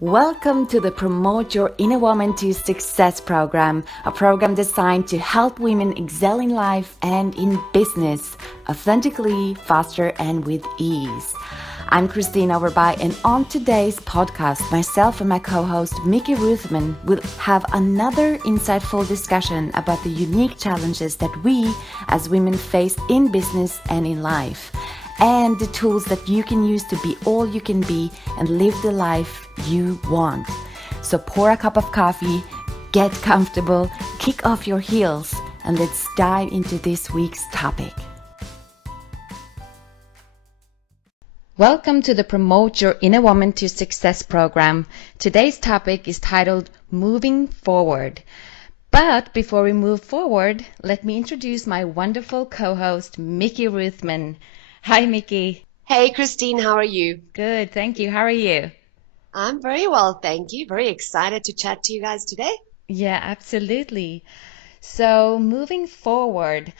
Welcome to the Promote Your Inner Woman to Success program, a program designed to help women excel in life and in business authentically, faster, and with ease. I'm Christine Overby, and on today's podcast, myself and my co-host Mickey Ruthman will have another insightful discussion about the unique challenges that we as women face in business and in life, and the tools that you can use to be all you can be and live the life you want. So pour a cup of coffee, get comfortable, kick off your heels, and let's dive into this week's topic. Welcome to the Promote Your Inner Woman to Success program. Today's topic is titled Moving Forward. But before we move forward, let me introduce my wonderful co-host, Mickey Ruthman. Hi, Mickey. Hey, Christine, how are you? Good, thank you. How are you? I'm very well, thank you. Very excited to chat to you guys today. Yeah, absolutely. So moving forward,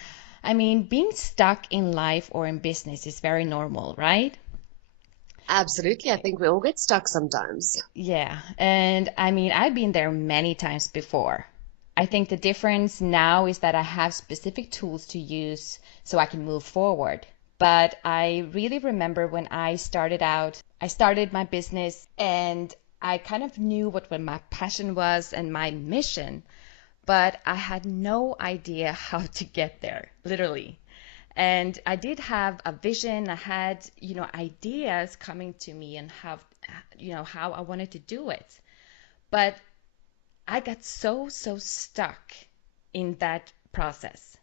being stuck in life or in business is very normal, right? Absolutely. I think we all get stuck sometimes. Yeah, and I've been there many times before. I think the difference now is that I have specific tools to use so I can move forward. But I really remember when I started my business and I kind of knew what my passion was and my mission, but I had no idea how to get there, literally. And I did have a vision. I had, ideas coming to me and how I wanted to do it. But I got so stuck in that process.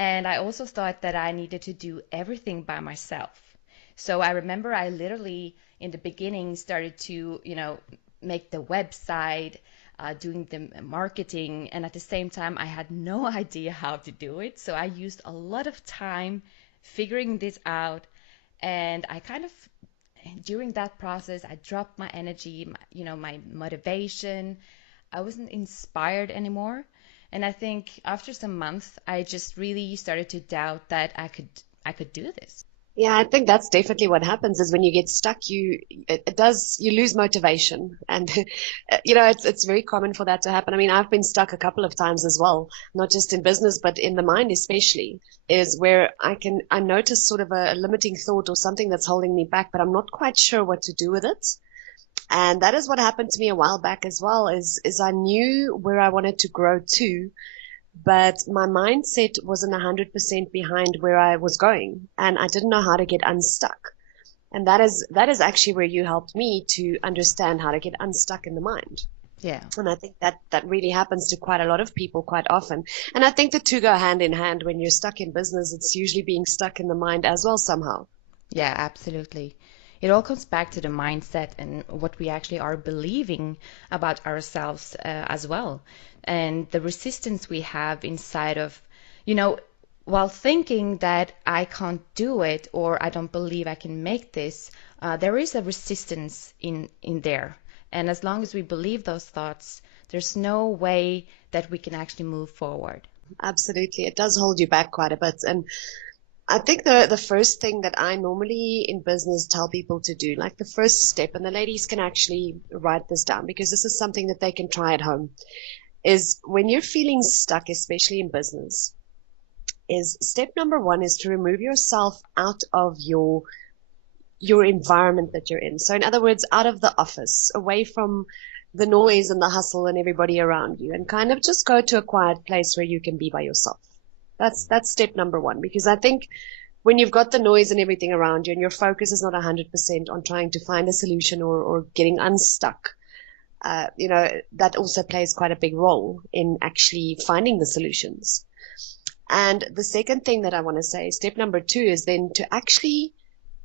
And I also thought that I needed to do everything by myself. So I remember I literally, in the beginning, started to, make the website, doing the marketing. And at the same time, I had no idea how to do it. So I used a lot of time figuring this out. And I during that process, I dropped my energy, my motivation. I wasn't inspired anymore. And I think after some months, I just really started to doubt that I could do this. Yeah, I think that's definitely what happens is when you get stuck, you lose motivation. And, it's very common for that to happen. I've been stuck a couple of times as well, not just in business, but in the mind especially, is where I notice sort of a limiting thought or something that's holding me back, but I'm not quite sure what to do with it. And that is what happened to me a while back as well, is I knew where I wanted to grow to, but my mindset wasn't 100% behind where I was going, and I didn't know how to get unstuck. And that is actually where you helped me to understand how to get unstuck in the mind. Yeah. And I think that really happens to quite a lot of people quite often. And I think the two go hand in hand. When you're stuck in business, it's usually being stuck in the mind as well somehow. Yeah, absolutely. It all comes back to the mindset and what we actually are believing about ourselves as well. And the resistance we have inside of, while thinking that I can't do it or I don't believe I can make this, there is a resistance in there. And as long as we believe those thoughts, there's no way that we can actually move forward. Absolutely. It does hold you back quite a bit. And I think the first thing that I normally in business tell people to do, like the first step, and the ladies can actually write this down because this is something that they can try at home, is when you're feeling stuck, especially in business, is step number one is to remove yourself out of your environment that you're in. So in other words, out of the office, away from the noise and the hustle and everybody around you, and kind of just go to a quiet place where you can be by yourself. That's step number one, because I think when you've got the noise and everything around you and your focus is not 100% on trying to find a solution or getting unstuck, that also plays quite a big role in actually finding the solutions. And the second thing that I want to say, step number two, is then to actually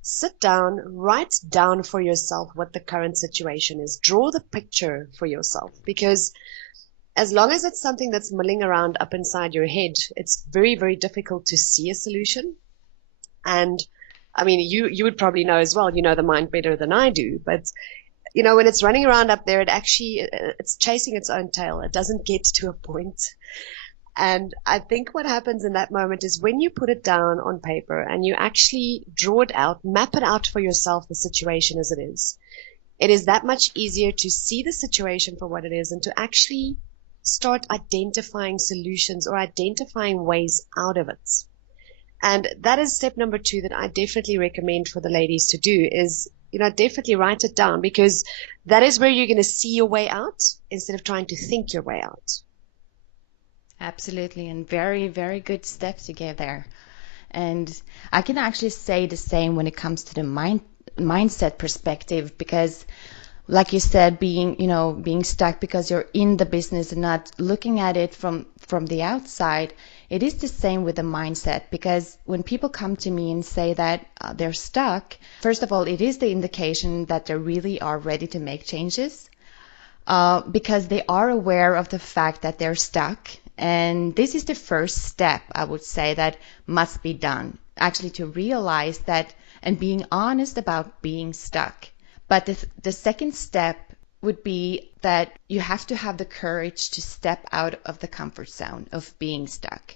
sit down, write down for yourself what the current situation is. Draw the picture for yourself, because as long as it's something that's milling around up inside your head, it's very, very difficult to see a solution. And you would probably know as well, you know the mind better than I do, but when it's running around up there, it's chasing its own tail. It doesn't get to a point. And I think what happens in that moment is when you put it down on paper and you actually draw it out, map it out for yourself, the situation as it is, it is that much easier to see the situation for what it is and to actually start identifying solutions or identifying ways out of it. And that is step number 2 that I definitely recommend for the ladies to do is, definitely write it down, because that is where you're going to see your way out instead of trying to think your way out. Absolutely, and very, very good steps you gave there. And I can actually say the same when it comes to the mindset perspective, because like you said, being stuck because you're in the business and not looking at it from the outside, it is the same with the mindset. Because when people come to me and say that they're stuck, first of all, it is the indication that they really are ready to make changes, because they are aware of the fact that they're stuck. And this is the first step, I would say, that must be done, actually, to realize that and being honest about being stuck. But the second step would be that you have to have the courage to step out of the comfort zone of being stuck,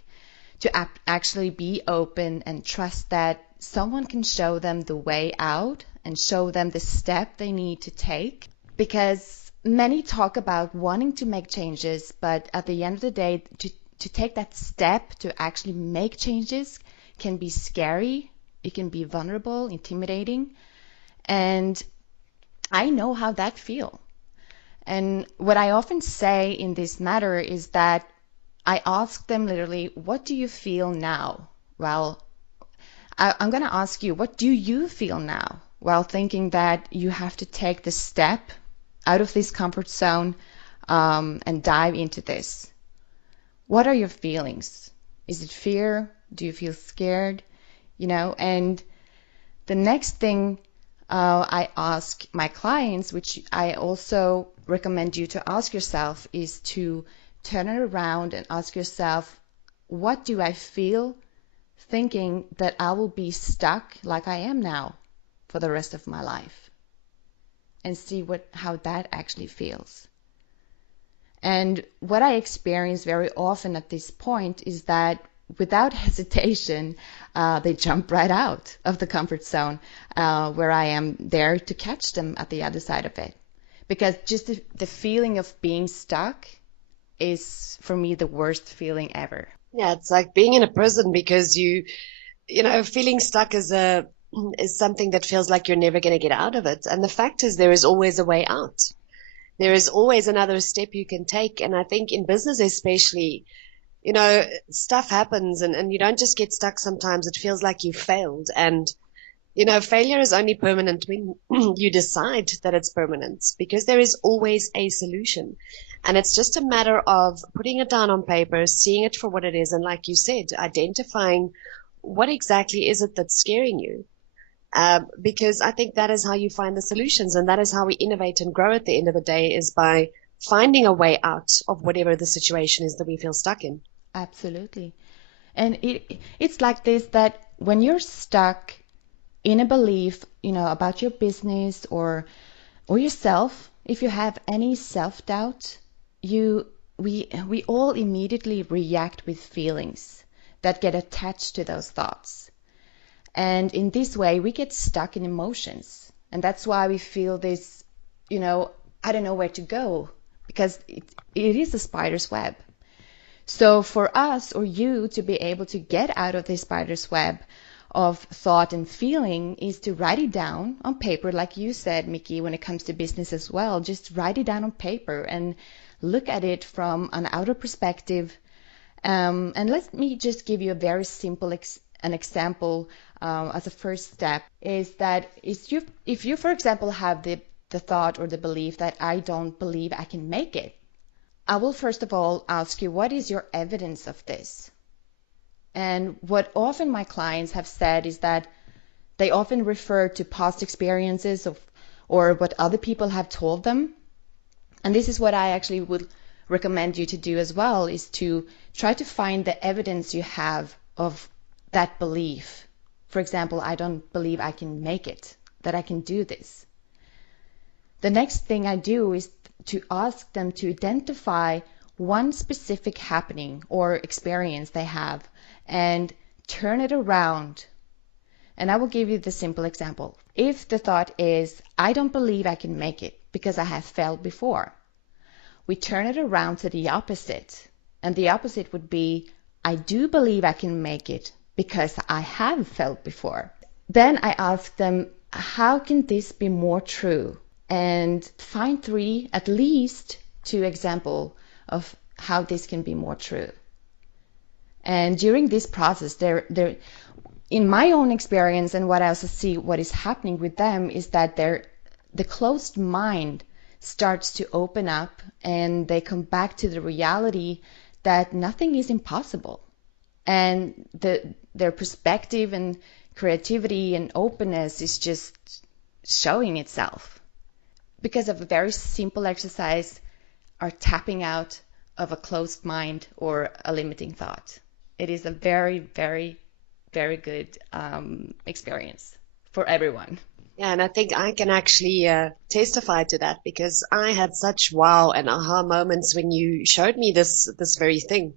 to actually be open and trust that someone can show them the way out and show them the step they need to take. Because many talk about wanting to make changes, but at the end of the day, to take that step to actually make changes can be scary. It can be vulnerable, intimidating. And I know how that feels. And what I often say in this matter is that I ask them literally, what do you feel now? Well, I'm going to ask you, what do you feel now? While thinking that you have to take the step out of this comfort zone and dive into this. What are your feelings? Is it fear? Do you feel scared? And the next thing I ask my clients, which I also recommend you to ask yourself, is to turn it around and ask yourself, what do I feel thinking that I will be stuck like I am now for the rest of my life? And see how that actually feels. And what I experience very often at this point is that without hesitation, they jump right out of the comfort zone, where I am there to catch them at the other side of it. Because just the feeling of being stuck is, for me, the worst feeling ever. Yeah, it's like being in a prison, because feeling stuck is something that feels like you're never going to get out of it. And the fact is, there is always a way out. There is always another step you can take. And I think in business especially, stuff happens and you don't just get stuck sometimes. It feels like you failed. And, failure is only permanent when you decide that it's permanent, because there is always a solution. And it's just a matter of putting it down on paper, seeing it for what it is. And like you said, identifying what exactly is it that's scaring you. Because I think that is how you find the solutions, and that is how we innovate and grow at the end of the day, is by finding a way out of whatever the situation is that we feel stuck in. Absolutely. And it's like this, that when you're stuck in a belief, about your business or yourself, if you have any self-doubt, we all immediately react with feelings that get attached to those thoughts. And in this way, we get stuck in emotions. And that's why we feel this, I don't know where to go, because it is a spider's web. So for us or you to be able to get out of this spider's web of thought and feeling is to write it down on paper, like you said, Mickey, when it comes to business as well. Just write it down on paper and look at it from an outer perspective. And let me just give you a very simple an example. As a first step, is that if you, for example, have the thought or the belief that I don't believe I can make it, I will first of all ask you, what is your evidence of this? And what often my clients have said is that they often refer to past experiences or what other people have told them. And this is what I actually would recommend you to do as well, is to try to find the evidence you have of that belief. For example, I don't believe I can make it, that I can do this. The next thing I do is to ask them to identify one specific happening or experience they have and turn it around And I will give you the simple example. If the thought is, I don't believe I can make it because I have failed before, we turn it around to the opposite. And the opposite would be, I do believe I can make it because I have failed before. Then I ask them, how can this be more true? And find three, at least two examples of how this can be more true. And during this process, in my own experience and what I also see what is happening with them is that the closed mind starts to open up and they come back to the reality that nothing is impossible. And their perspective and creativity and openness is just showing itself because of a very simple exercise or tapping out of a closed mind or a limiting thought. It is a very, very, very good experience for everyone. Yeah, and I think I can actually testify to that because I had such wow and aha moments when you showed me this very thing.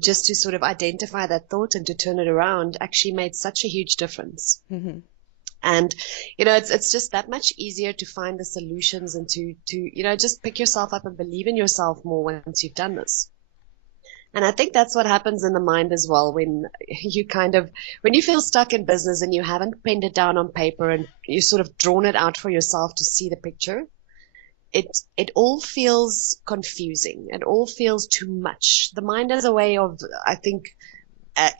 Just to sort of identify that thought and to turn it around actually made such a huge difference. Mm-hmm. And, it's just that much easier to find the solutions and to, just pick yourself up and believe in yourself more once you've done this. And I think that's what happens in the mind as well when when you feel stuck in business and you haven't penned it down on paper and you sort of drawn it out for yourself to see the picture. It all feels confusing. It all feels too much. The mind has a way of, I think,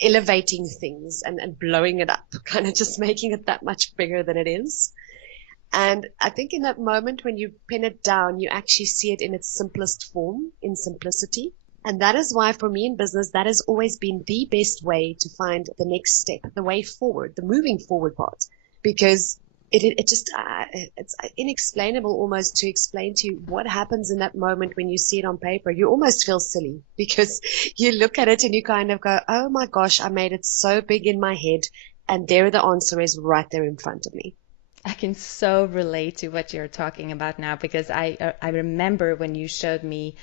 elevating things and blowing it up, kind of just making it that much bigger than it is. And I think in that moment when you pin it down, you actually see it in its simplest form, in simplicity. And that is why for me in business, that has always been the best way to find the next step, the way forward, the moving forward part, because it's inexplainable almost to explain to you what happens in that moment when you see it on paper. You almost feel silly because you look at it and you kind of go, oh my gosh, I made it so big in my head. And there the answer is right there in front of me. I can so relate to what you're talking about now because I remember when you showed me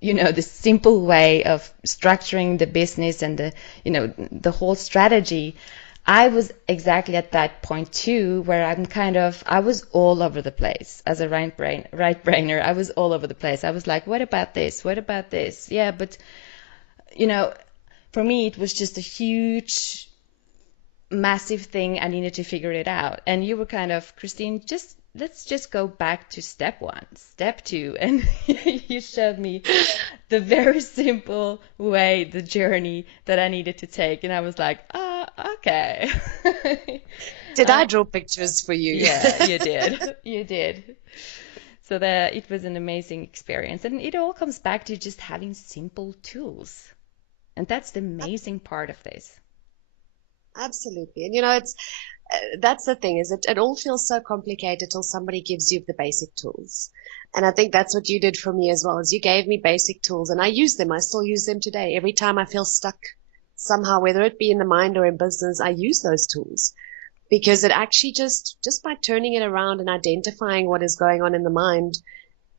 the simple way of structuring the business and the whole strategy. I was exactly at that point too, where I was all over the place as a right brainer. I was all over the place. I was like, what about this? What about this? Yeah, but for me, it was just a huge, massive thing. I needed to figure it out. And you were kind of, Christine, let's just go back to step one, step two. And you showed me the very simple way, the journey that I needed to take. And I was like, okay. Did I draw pictures for you? Yeah, you did. You did. So it was an amazing experience. And it all comes back to just having simple tools. And that's the amazing part of this. Absolutely. And that's the thing is it all feels so complicated till somebody gives you the basic tools. And I think that's what you did for me as well, is you gave me basic tools and I use them. I still use them today. Every time I feel stuck somehow, whether it be in the mind or in business, I use those tools because it actually just by turning it around and identifying what is going on in the mind,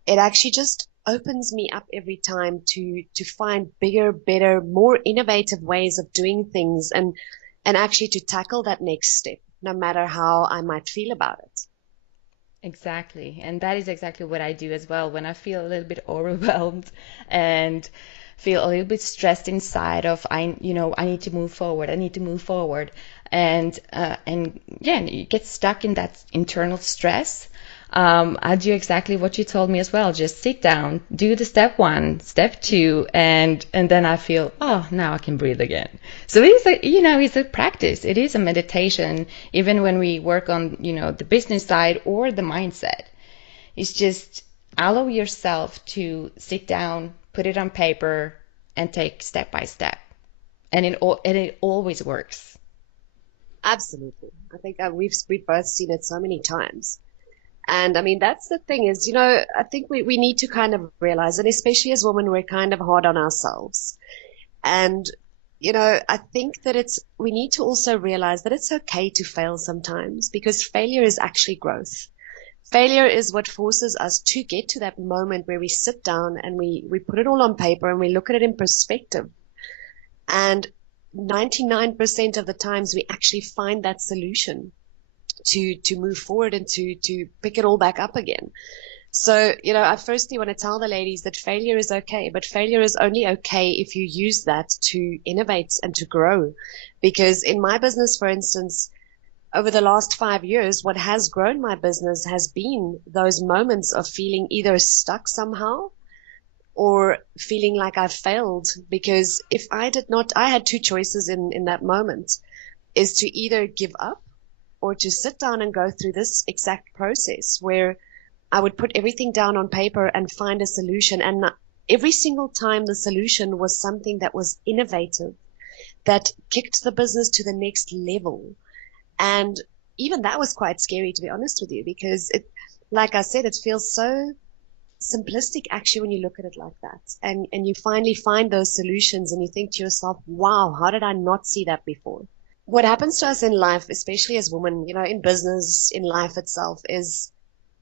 it actually just opens me up every time to find bigger, better, more innovative ways of doing things and actually to tackle that next step, no matter how I might feel about it. Exactly. And that is exactly what I do as well when I feel a little bit overwhelmed and feel a little bit stressed inside of I need to move forward. I need to move forward. And yeah, you get stuck in that internal stress. I do exactly what you told me as well. Just sit down, do the step one, step two, and then I feel, oh, now I can breathe again. So it's a practice. It is a meditation, even when we work on, the business side or the mindset. It's just allow yourself to sit down, put it on paper, and take step by step. And it always works. Absolutely. I think we've both seen it so many times. And I mean, that's the thing is, I think we need to kind of realize, and especially as women, we're kind of hard on ourselves. And, I think that we need to also realize that it's okay to fail sometimes because failure is actually growth. Failure is what forces us to get to that moment where we sit down and we put it all on paper and we look at it in perspective. And 99% of the times we actually find that solution to move forward and to pick it all back up again. So, I firstly want to tell the ladies that failure is okay, but failure is only okay if you use that to innovate and to grow. Because in my business, for instance, over the last 5 years, what has grown my business has been those moments of feeling either stuck somehow or feeling like I failed. Because if I did not, I had two choices in that moment, is to either give up or to sit down and go through this exact process where I would put everything down on paper and find a solution. And every single time the solution was something that was innovative, that kicked the business to the next level. And even that was quite scary, to be honest with you, because like I said, it feels so simplistic actually when you look at it like that. And you finally find those solutions and you think to yourself, wow, how did I not see that before? What happens to us in life, especially as women, in business, in life itself, is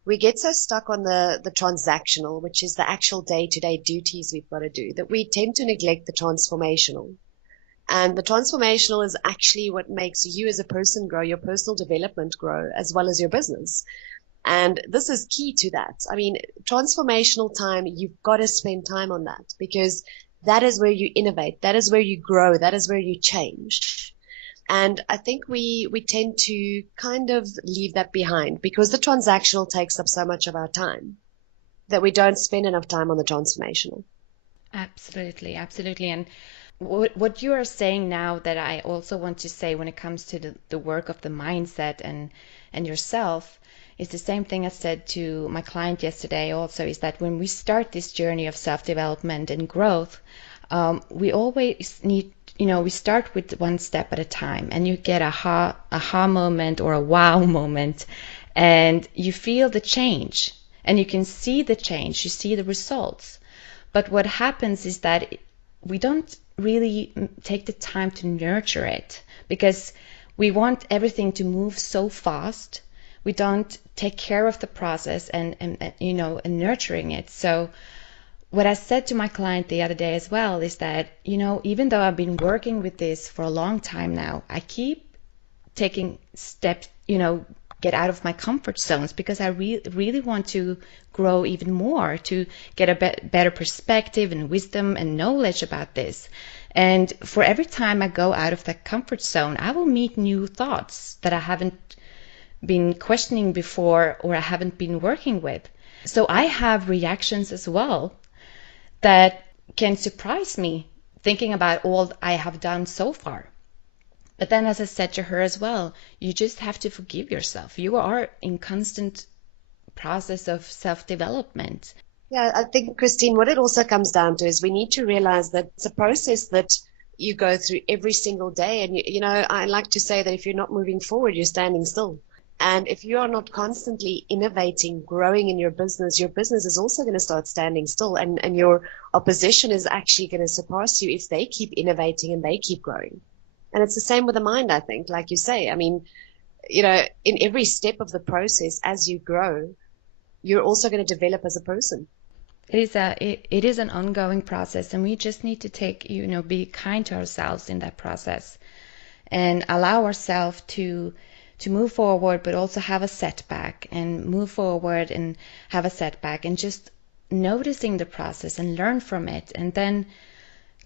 we get so stuck on the transactional, which is the actual day-to-day duties we've got to do, that we tend to neglect the transformational. And the transformational is actually what makes you as a person grow, your personal development grow, as well as your business. And this is key to that. I mean, transformational time, you've got to spend time on that, because that is where you innovate. That is where you grow. That is where you change. And I think we tend to kind of leave that behind because the transactional takes up so much of our time that we don't spend enough time on the transformational. Absolutely, absolutely. And what you are saying now that I also want to say when it comes to the work of the mindset and yourself is the same thing I said to my client yesterday also, is that when we start this journey of self-development and growth, we always need, we start with one step at a time, and you get a aha moment or a wow moment, and you feel the change, and you can see the change, you see the results. But what happens is that we don't really take the time to nurture it because we want everything to move so fast. We don't take care of the process and nurturing it. So what I said to my client the other day as well is that, even though I've been working with this for a long time now, I keep taking steps, get out of my comfort zones because I really want to grow even more, to get a better perspective and wisdom and knowledge about this. And for every time I go out of that comfort zone, I will meet new thoughts that I haven't been questioning before or I haven't been working with. So I have reactions as well that can surprise me thinking about all I have done so far. But then, as I said to her as well, you just have to forgive yourself. You are in constant process of self-development. Yeah, I think, Christine, what it also comes down to is we need to realize that it's a process that you go through every single day. And, I like to say that if you're not moving forward, you're standing still. And if you are not constantly innovating, growing in your business is also going to start standing still. And your opposition is actually going to surpass you if they keep innovating and they keep growing. And it's the same with the mind, I think, like you say. I mean, in every step of the process, as you grow, you're also going to develop as a person. It is an ongoing process, and we just need to be kind to ourselves in that process and allow ourselves to move forward, but also have a setback and move forward and have a setback, and just noticing the process and learn from it, and then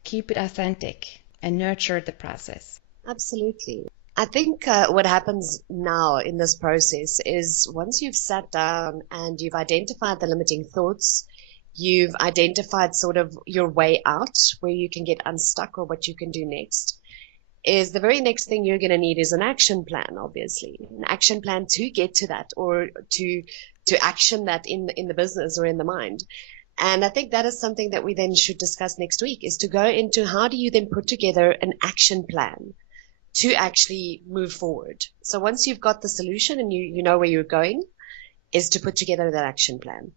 keep it authentic and nurture the process. Absolutely. I think what happens now in this process is once you've sat down and you've identified the limiting thoughts, you've identified sort of your way out where you can get unstuck or what you can do next, is the very next thing you're going to need is an action plan, obviously, an action plan to get to that or to action that in the business or in the mind. And I think that is something that we then should discuss next week, is to go into how do you then put together an action plan to actually move forward. So once you've got the solution and you know where you're going, is to put together that action plan.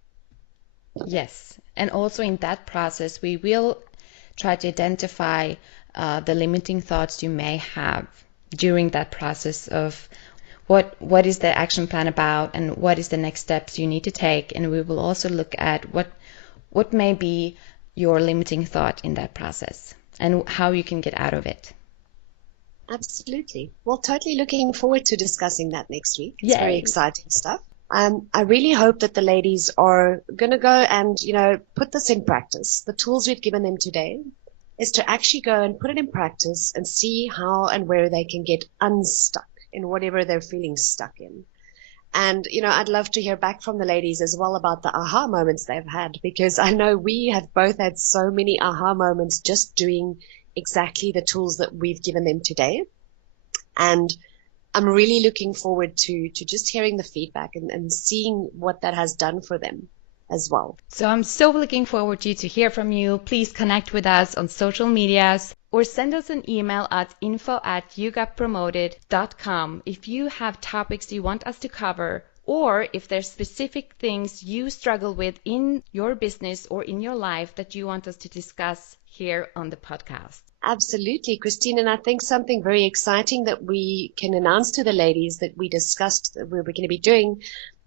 Yes. And also in that process, we will try to identify the limiting thoughts you may have during that process of what is the action plan about and what is the next steps you need to take. And we will also look at what may be your limiting thought in that process and how you can get out of it. Absolutely. Well, totally looking forward to discussing that next week. It's very Yay. exciting stuff. I really hope that the ladies are going to go and, put this in practice. The tools we've given them today is to actually go and put it in practice and see how and where they can get unstuck in whatever they're feeling stuck in. And, I'd love to hear back from the ladies as well about the aha moments they've had, because I know we have both had so many aha moments just doing exactly the tools that we've given them today. And I'm really looking forward to just hearing the feedback and seeing what that has done for them as well. So I'm so looking forward to hear from you. Please connect with us on social medias or send us an email at info@yougotpromoted.com if you have topics you want us to cover, or if there's specific things you struggle with in your business or in your life that you want us to discuss here on the podcast. Absolutely, Christine. And I think something very exciting that we can announce to the ladies that we discussed that we're going to be doing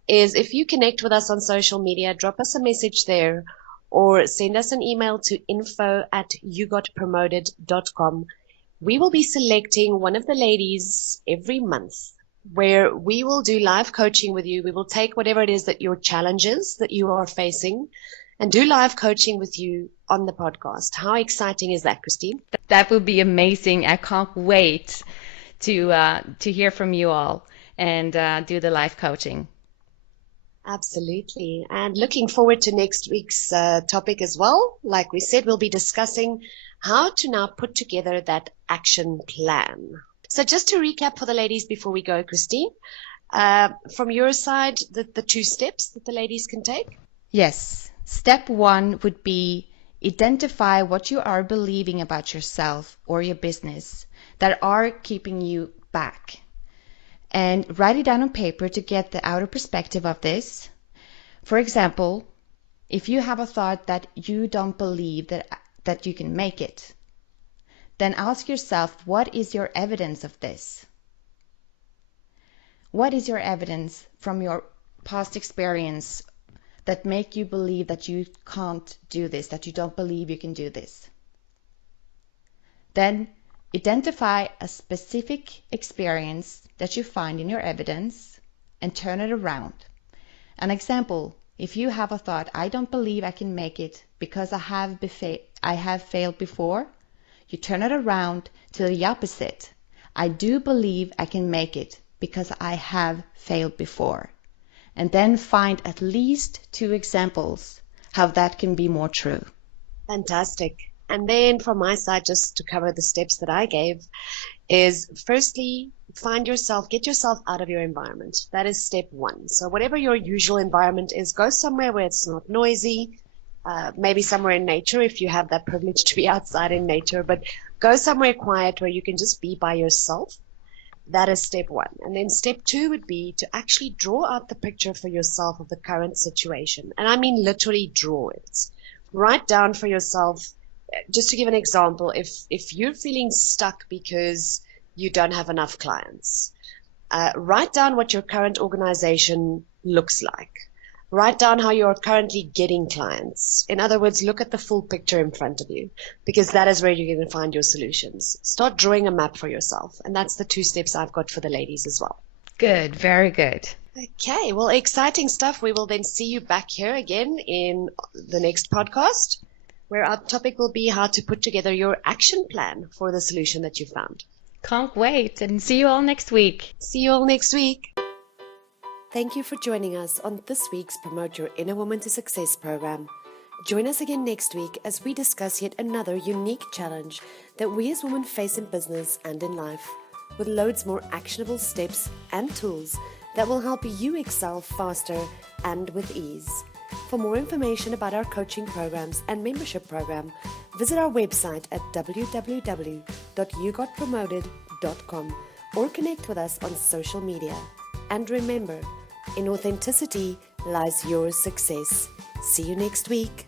is if you connect with us on social media, drop us a message there or send us an email to info@yougotpromoted.com. We will be selecting one of the ladies every month where we will do live coaching with you. We will take whatever it is that your challenges that you are facing and do live coaching with you on the podcast. How exciting is that, Christine? That would be amazing. I can't wait to hear from you all and do the live coaching. Absolutely. And looking forward to next week's topic as well. Like we said, we'll be discussing how to now put together that action plan. So just to recap for the ladies before we go, Christine, from your side, the 2 steps that the ladies can take? Yes. Step 1 would be identify what you are believing about yourself or your business that are keeping you back. And write it down on paper to get the outer perspective of this. For example, if you have a thought that you don't believe that you can make it, then ask yourself, what is your evidence of this? What is your evidence from your past experience that make you believe that you can't do this, that you don't believe you can do this? Then identify a specific experience that you find in your evidence and turn it around. An example, if you have a thought, I don't believe I can make it because I have failed before, you turn it around to the opposite. I do believe I can make it because I have failed before. And then find at least 2 examples how that can be more true. Fantastic. And then from my side, just to cover the steps that I gave, is firstly, get yourself out of your environment. That is step 1. So whatever your usual environment is, go somewhere where it's not noisy, maybe somewhere in nature if you have that privilege to be outside in nature, but go somewhere quiet where you can just be by yourself. That is step 1. And then step 2 would be to actually draw out the picture for yourself of the current situation. And I mean literally draw it. Write down for yourself. Just to give an example, if you're feeling stuck because you don't have enough clients, write down what your current organization looks like. Write down how you're currently getting clients. In other words, look at the full picture in front of you, because that is where you're going to find your solutions. Start drawing a map for yourself. And that's the 2 steps I've got for the ladies as well. Good, very good. Okay, well, exciting stuff. We will then see you back here again in the next podcast, where our topic will be how to put together your action plan for the solution that you found. Can't wait, and see you all next week. See you all next week. Thank you for joining us on this week's Promote Your Inner Woman to Success program. Join us again next week as we discuss yet another unique challenge that we as women face in business and in life, with loads more actionable steps and tools that will help you excel faster and with ease. For more information about our coaching programs and membership program, visit our website at www.yougotpromoted.com or connect with us on social media. And remember, in authenticity lies your success. See you next week.